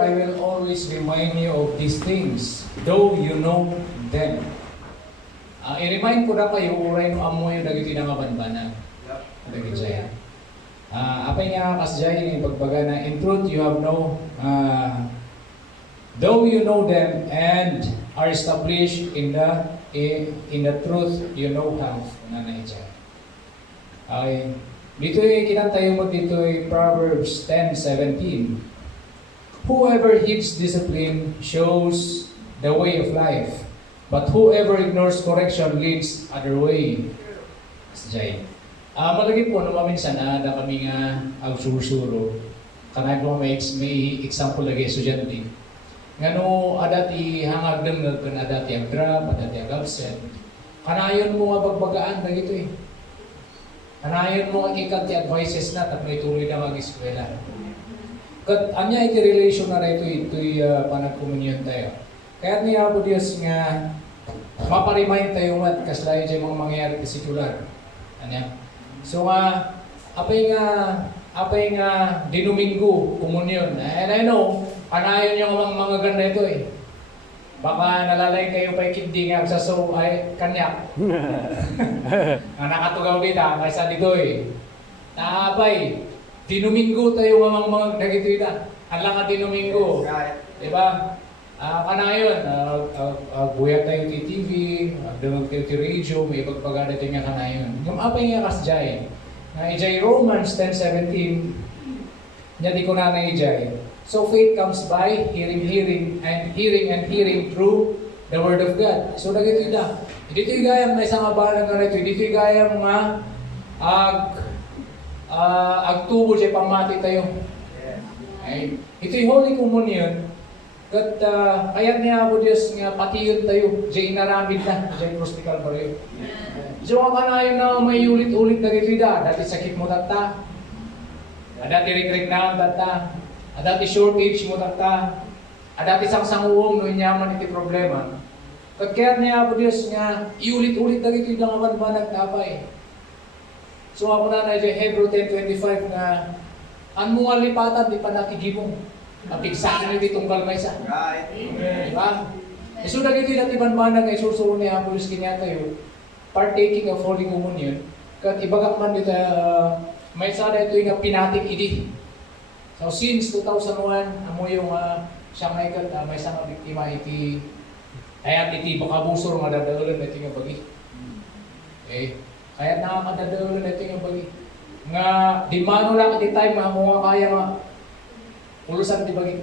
I will always remind you of these things, though you know them. I-remind ko na kayo, uray no amoy yung dagiti na mabanbanag. Dagiti siya. Apay nga kasjay yung pagbaga na, in truth, you have no, though you know them and are established in the truth, you know how. Nanay siya. Okay. Dito kinantayo mo dito Proverbs 10:17. Whoever heeds discipline shows the way of life, but whoever ignores correction leads other way. Jay. Malagi po naman minsan na kami nga agsusuro. Kanay po may example lagi estudyante. Ngano adati hangag dengeg kan adati ang drop, adati ang absent. Kanayon mo nga bagbagaan na gito eh. Kanayon mo nga ikat ti advices na tap may tuloy na mag-eskwela. Kat anya iti relation na ito'y panagkomunyon tayo. Kaya niya po Diyos nga maparemind tayo mat kaslay dyan mga mangyayari tisular. Anya? So apay nga dinumingo komunyon. And I know, kanayon niya mga ganda ito eh. Baka nalalay kayo pa ikindi nga sa so ay kanyak. Nga nakatugaw kita kaysa dito eh. Naapay, dinumingo tayo mga dagito ita. Alang nga dinumingo. Diba? Kanayon, buya tayo ti TV, dungag tayo ti radio, may pagpagada tayo nga kanayon. Yung apay nga kasjay. Na ijay Romans 10:17, niya di ko na ijay. So faith comes by hearing and hearing through the word of God. So dagito ita. Dito gayam na isang abalan nga rito. Dito gayam nga agtubo siya pamati tayo. Ay, ito'y Holy Communion. Kat kaya niya po Diyos nga patiyon tayo. Diya inaramid na. Diya prostical pa rin. So kanayon na may ulit-ulit na gitida. Dati sakit mo tata. Dati rik-rik na tata. Dati shortage mo tata. Dati sang-sanguwong no inyaman iti problema. Kat kaya niya po Diyos nga iulit-ulit na gitida nga ba nagtapay. So ako na dyan Hebrew 10:25 na ang mga lipatan di pa nakigibong. Kapigsakan na ditong kalmay sa. Right. Diba? So dagiti natin banbanag ay susuro ni Apolos kanya tayo partaking of Holy Communion. Kat ibagak man dito may sada ito yung pinatik idi. So since 2001 amo yung siya may kat may isang biktima iti ayat iti bakabusor nga dadaulan ito nga bagi. Okay. Kaya nakakadadaulan ito nga bagi. Nga di mano lang iti time mga kaya nga ulusan di bagi.